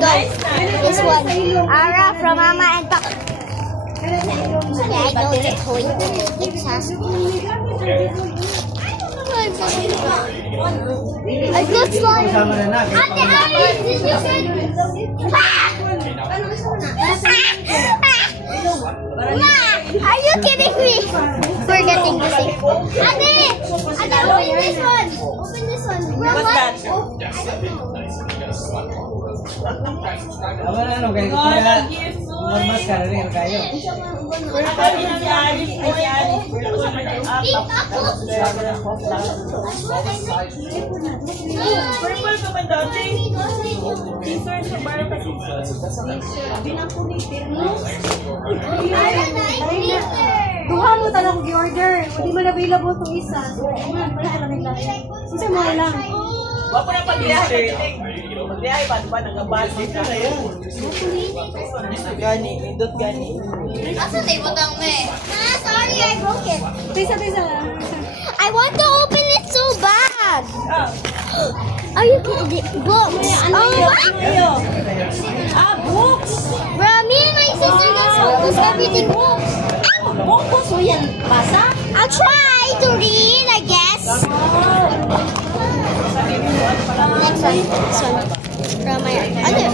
go. This one. Ara from Mama and Papa. Yeah, I know the toy. It's us. I got slime. Ate, did you say? Ma, are you kidding me? Forgetting the thing. Ate, open this one. Open this one. What's that? Purple ka man dati? T-shirt sa bar ka. Duha mo talang gi-order. Hindi man available itong isa. Wala lang nila. Isa mo lang. Wala po na pag-liyahe. Pag-liyahe ba nag-abas? Gani, indot gani. Asa tayo butang me? Ah, sorry, I broke it. Tisa. I want to open it so bad. Are you kidding? Books. Books! Bro, me and my sister got almost everything books. Books mo yan. Basa? I'll try to read, I guess. Next one. This one. From my other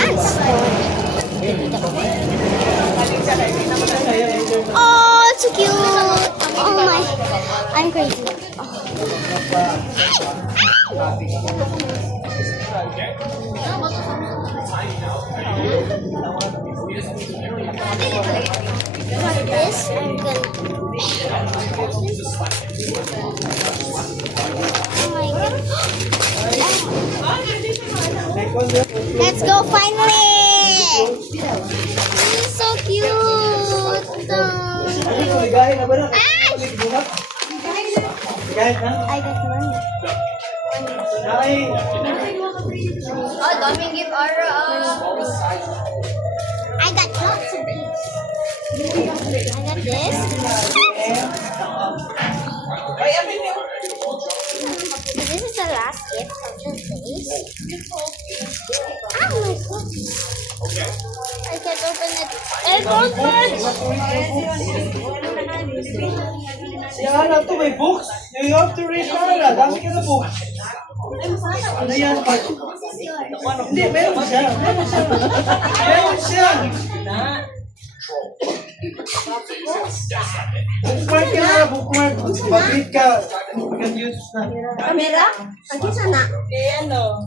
aunt's phone. Oh, it's so cute. Oh my. I'm crazy. This I'm gonna. Oh my god. Let's go finally. This is so cute. I got money. Oh, Doming give Ara I got lots of these. I got this. This is the last gift of the place. Oh my god. I can't open it. It won't work. Yan, ito may books. You have to read Ara. Dami ka na books. Ano yan? Hindi, meron siya. Meron siya. Bookmark ka na, bookmark. Pag-read ka, you can use na. Kamera? Pagkisa na. Eh, ano?